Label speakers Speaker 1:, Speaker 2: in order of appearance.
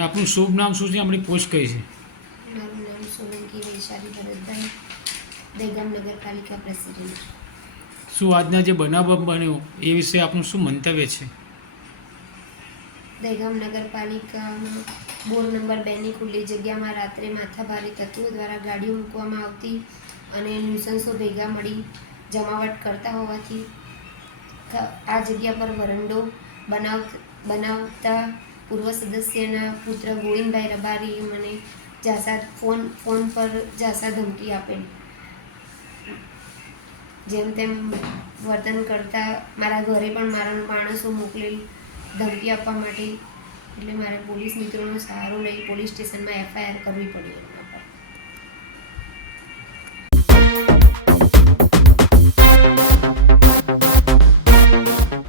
Speaker 1: આપનું શુભ નામ શું છે? આપણી પોસ્ટ કઈ છે?
Speaker 2: મારું નામ સોલંકી વૈશાલી ભરતભાઈ દહેગામ નગરપાલિકા પ્રેસિડેન્ટ.
Speaker 1: શું આજના જે બનાવ બન્યો એ વિશે આપનું શું મંતવ્ય છે?
Speaker 2: દહેગામ નગરપાલિકામાં બોર નંબર બેની ખુલ્લી જગ્યામાં રાત્રે માથાભારે તત્વો દ્વારા ગાડીઓ મૂકવામાં આવતી અને ન્યુસન્સો ભેગા મળી જમાવટ કરતા હોવાથી આ જગ્યા પર વરંડો બનાવ બનાવતા પૂર્વ સદસ્યના પુત્ર ગોવિંદભાઈ રબારીએ મને જાસા ફોન ફોન પર જાસા ધમકી આપેલી જેમ તેમ વર્તન કરતા મારા ઘરે પણ મારા માણસો મોકલેલ ધમકી આપવા માટે, એટલે મારે પોલીસ મિત્રોનો સહારો લઈ પોલીસ સ્ટેશનમાં એફઆઈઆર કરવી પડી.